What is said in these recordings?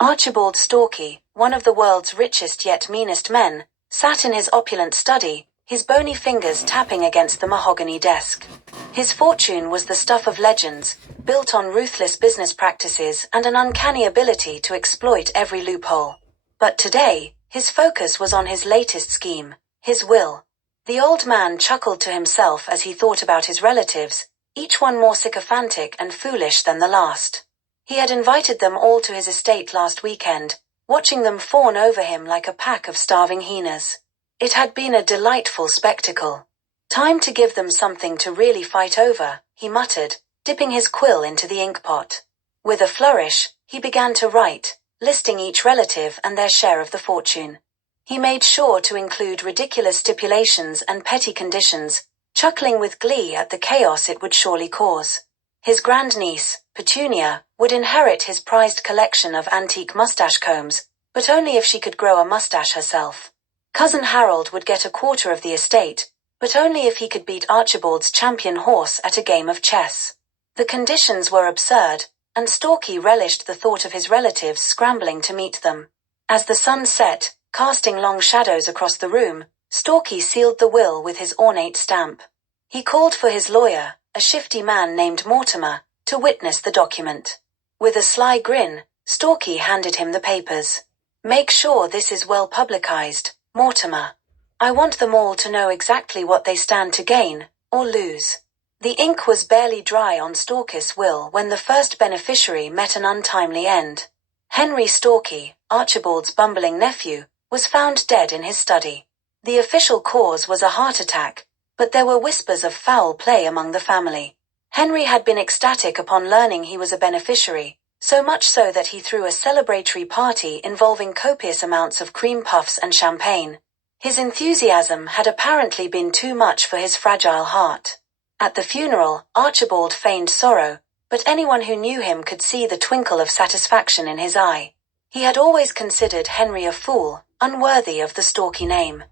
Archibald Storky, one of the world's richest yet meanest men, sat in his opulent study, his bony fingers tapping against the mahogany desk. His fortune was the stuff of legends, built on ruthless business practices and an uncanny ability to exploit every loophole. But today, his focus was on his latest scheme, his will. The old man chuckled to himself as he thought about his relatives, each one more sycophantic and foolish than the last. He had invited them all to his estate last weekend, watching them fawn over him like a pack of starving hyenas. It had been a delightful spectacle. Time to give them something to really fight over, he muttered, dipping his quill into the inkpot. With a flourish, he began to write, listing each relative and their share of the fortune. He made sure to include ridiculous stipulations and petty conditions, chuckling with glee at the chaos it would surely cause. His grandniece, Petunia, would inherit his prized collection of antique mustache combs, but only if she could grow a mustache herself. Cousin Harold would get a quarter of the estate, but only if he could beat Archibald's champion horse at a game of chess. The conditions were absurd, and Storky relished the thought of his relatives scrambling to meet them. As the sun set, casting long shadows across the room, Storky sealed the will with his ornate stamp. He called for his lawyer, a shifty man named Mortimer, to witness the document. With a sly grin, Storky handed him the papers. "Make sure this is well publicized, Mortimer. I want them all to know exactly what they stand to gain, or lose." The ink was barely dry on Storky's will when the first beneficiary met an untimely end. Henry Storky, Archibald's bumbling nephew, was found dead in his study. The official cause was a heart attack, but there were whispers of foul play among the family. Henry had been ecstatic upon learning he was a beneficiary, so much so that he threw a celebratory party involving copious amounts of cream puffs and champagne. His enthusiasm had apparently been too much for his fragile heart. At the funeral, Archibald feigned sorrow, but anyone who knew him could see the twinkle of satisfaction in his eye. He had always considered Henry a fool, unworthy of the Storky name.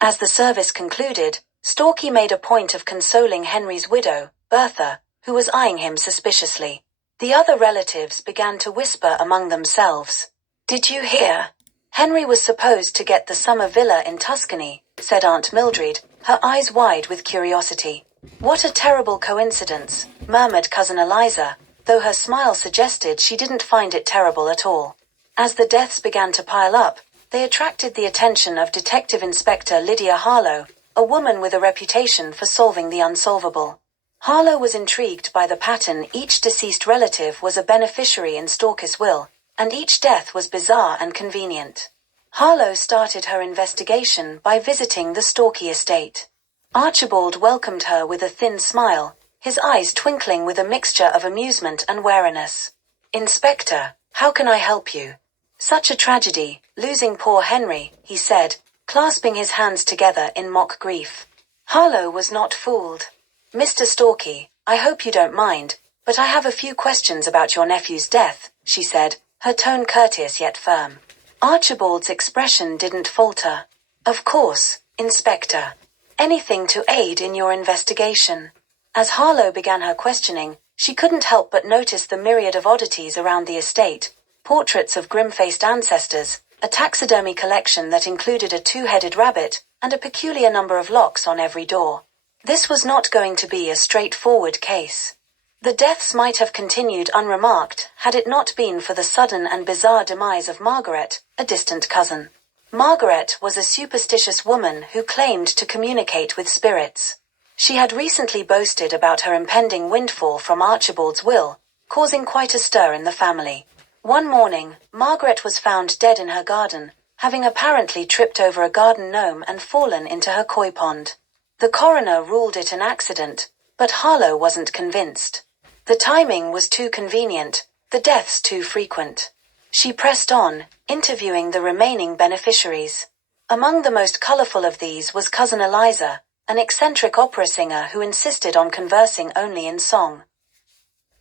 As the service concluded, Storky made a point of consoling Henry's widow, Bertha, who was eyeing him suspiciously. The other relatives began to whisper among themselves. "Did you hear? Henry was supposed to get the summer villa in Tuscany," said Aunt Mildred, her eyes wide with curiosity. "What a terrible coincidence," murmured Cousin Eliza, though her smile suggested she didn't find it terrible at all. As the deaths began to pile up, they attracted the attention of Detective Inspector Lydia Harlow, a woman with a reputation for solving the unsolvable. Harlow was intrigued by the pattern. Each deceased relative was a beneficiary in Storky's will, and each death was bizarre and convenient. Harlow started her investigation by visiting the Storky estate. Archibald welcomed her with a thin smile, his eyes twinkling with a mixture of amusement and wariness. "Inspector, how can I help you?" "Such a tragedy, losing poor Henry," he said, clasping his hands together in mock grief. Harlow was not fooled. "Mr. Storky, I hope you don't mind, but I have a few questions about your nephew's death," she said, her tone courteous yet firm. Archibald's expression didn't falter. "Of course, Inspector. Anything to aid in your investigation." As Harlow began her questioning, she couldn't help but notice the myriad of oddities around the estate. Portraits of grim-faced ancestors, a taxidermy collection that included a two-headed rabbit, and a peculiar number of locks on every door. This was not going to be a straightforward case. The deaths might have continued unremarked had it not been for the sudden and bizarre demise of Margaret, a distant cousin. Margaret was a superstitious woman who claimed to communicate with spirits. She had recently boasted about her impending windfall from Archibald's will, causing quite a stir in the family. One morning, Margaret was found dead in her garden, having apparently tripped over a garden gnome and fallen into her koi pond. The coroner ruled it an accident, but Harlow wasn't convinced. The timing was too convenient, the deaths too frequent. She pressed on, interviewing the remaining beneficiaries. Among the most colorful of these was Cousin Eliza, an eccentric opera singer who insisted on conversing only in song.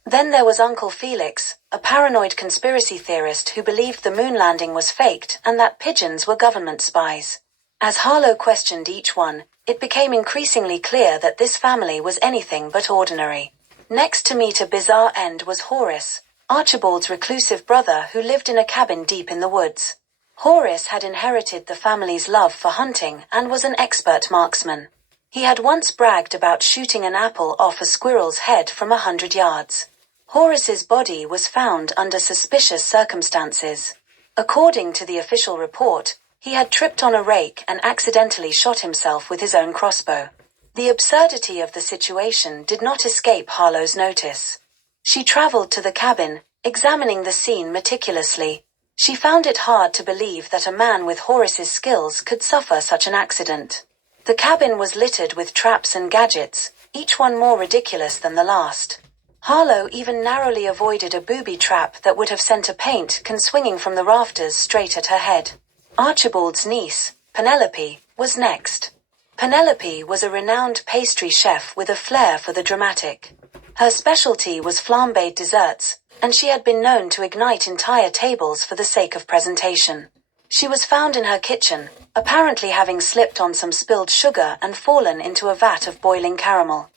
Then there was Uncle Felix, a paranoid conspiracy theorist who believed the moon landing was faked and that pigeons were government spies. As Harlow questioned each one, it became increasingly clear that this family was anything but ordinary. Next to meet a bizarre end was Horace, Archibald's reclusive brother who lived in a cabin deep in the woods. Horace had inherited the family's love for hunting and was an expert marksman. He had once bragged about shooting an apple off a squirrel's head from 100 yards. Horace's body was found under suspicious circumstances. According to the official report, he had tripped on a rake and accidentally shot himself with his own crossbow. The absurdity of the situation did not escape Harlow's notice. She traveled to the cabin, examining the scene meticulously. She found it hard to believe that a man with Horace's skills could suffer such an accident. The cabin was littered with traps and gadgets, each one more ridiculous than the last. Harlow even narrowly avoided a booby trap that would have sent a paint can swinging from the rafters straight at her head. Archibald's niece, Penelope, was next. Penelope was a renowned pastry chef with a flair for the dramatic. Her specialty was flambéed desserts, and she had been known to ignite entire tables for the sake of presentation. She was found in her kitchen, apparently having slipped on some spilled sugar and fallen into a vat of boiling caramel.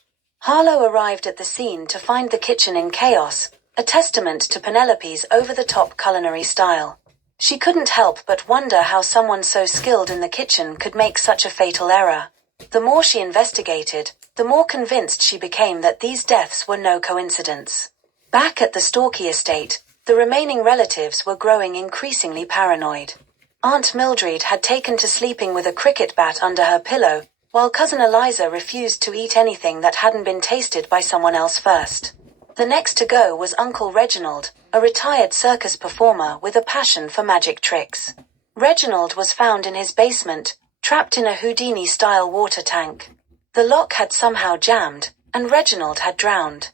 Harlow arrived at the scene to find the kitchen in chaos, a testament to Penelope's over-the-top culinary style. She couldn't help but wonder how someone so skilled in the kitchen could make such a fatal error. The more she investigated, the more convinced she became that these deaths were no coincidence. Back at the Storky estate, the remaining relatives were growing increasingly paranoid. Aunt Mildred had taken to sleeping with a cricket bat under her pillow, while Cousin Eliza refused to eat anything that hadn't been tasted by someone else first. The next to go was Uncle Reginald, a retired circus performer with a passion for magic tricks. Reginald was found in his basement, trapped in a Houdini-style water tank. The lock had somehow jammed, and Reginald had drowned.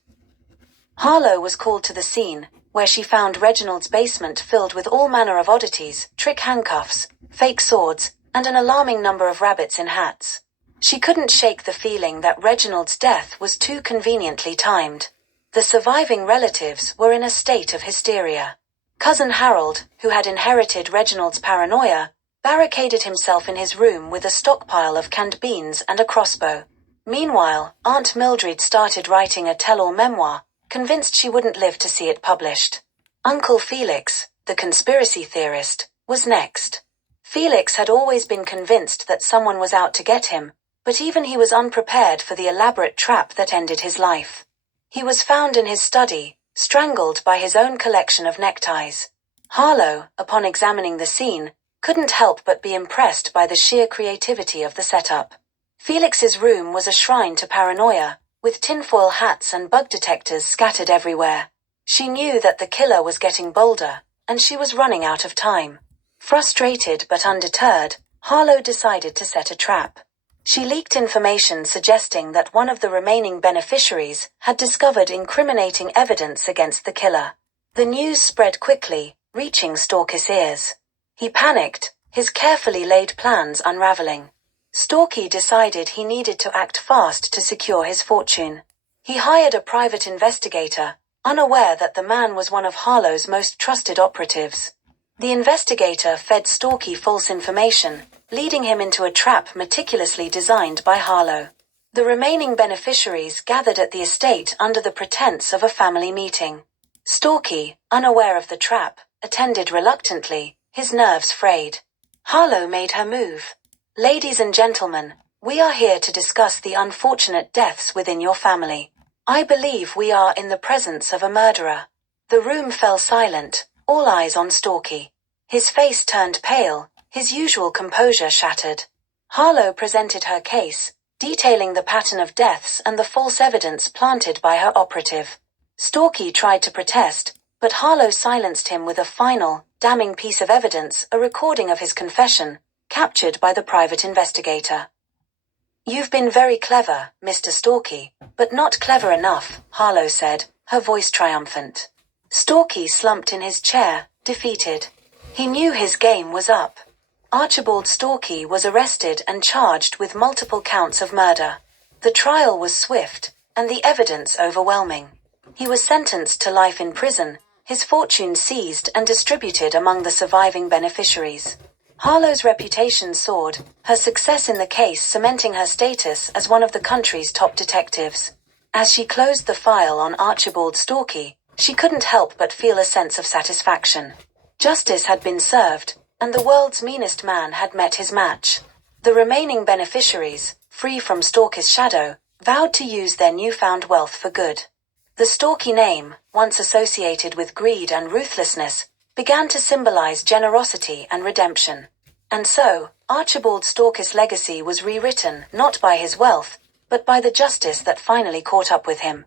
Harlow was called to the scene, where she found Reginald's basement filled with all manner of oddities, trick handcuffs, fake swords, and an alarming number of rabbits in hats. She couldn't shake the feeling that Reginald's death was too conveniently timed. The surviving relatives were in a state of hysteria. Cousin Harold, who had inherited Reginald's paranoia, barricaded himself in his room with a stockpile of canned beans and a crossbow. Meanwhile, Aunt Mildred started writing a tell-all memoir, convinced she wouldn't live to see it published. Uncle Felix, the conspiracy theorist, was next. Felix had always been convinced that someone was out to get him, but even he was unprepared for the elaborate trap that ended his life. He was found in his study, strangled by his own collection of neckties. Harlow, upon examining the scene, couldn't help but be impressed by the sheer creativity of the setup. Felix's room was a shrine to paranoia, with tinfoil hats and bug detectors scattered everywhere. She knew that the killer was getting bolder, and she was running out of time. Frustrated but undeterred, Harlow decided to set a trap. She leaked information suggesting that one of the remaining beneficiaries had discovered incriminating evidence against the killer. The news spread quickly, reaching Storky's ears. He panicked, his carefully laid plans unraveling. Storky decided he needed to act fast to secure his fortune. He hired a private investigator, unaware that the man was one of Harlow's most trusted operatives. The investigator fed Storky false information, leading him into a trap meticulously designed by Harlow. The remaining beneficiaries gathered at the estate under the pretense of a family meeting. Storky, unaware of the trap, attended reluctantly, his nerves frayed. Harlow made her move. "Ladies and gentlemen, we are here to discuss the unfortunate deaths within your family. I believe we are in the presence of a murderer." The room fell silent, all eyes on Storky. His face turned pale, his usual composure shattered. Harlow presented her case, detailing the pattern of deaths and the false evidence planted by her operative. Storky tried to protest, but Harlow silenced him with a final, damning piece of evidence, a recording of his confession, captured by the private investigator. "You've been very clever, Mr. Storky, but not clever enough," Harlow said, her voice triumphant. Storky slumped in his chair, defeated. He knew his game was up. Archibald Storky was arrested and charged with multiple counts of murder. The trial was swift, and the evidence overwhelming. He was sentenced to life in prison, his fortune seized and distributed among the surviving beneficiaries. Harlow's reputation soared, her success in the case cementing her status as one of the country's top detectives. As she closed the file on Archibald Storky, she couldn't help but feel a sense of satisfaction. Justice had been served, and the world's meanest man had met his match. The remaining beneficiaries, free from Storky's shadow, vowed to use their newfound wealth for good. The Storky name, once associated with greed and ruthlessness, began to symbolize generosity and redemption. And so, Archibald Storky's legacy was rewritten not by his wealth, but by the justice that finally caught up with him.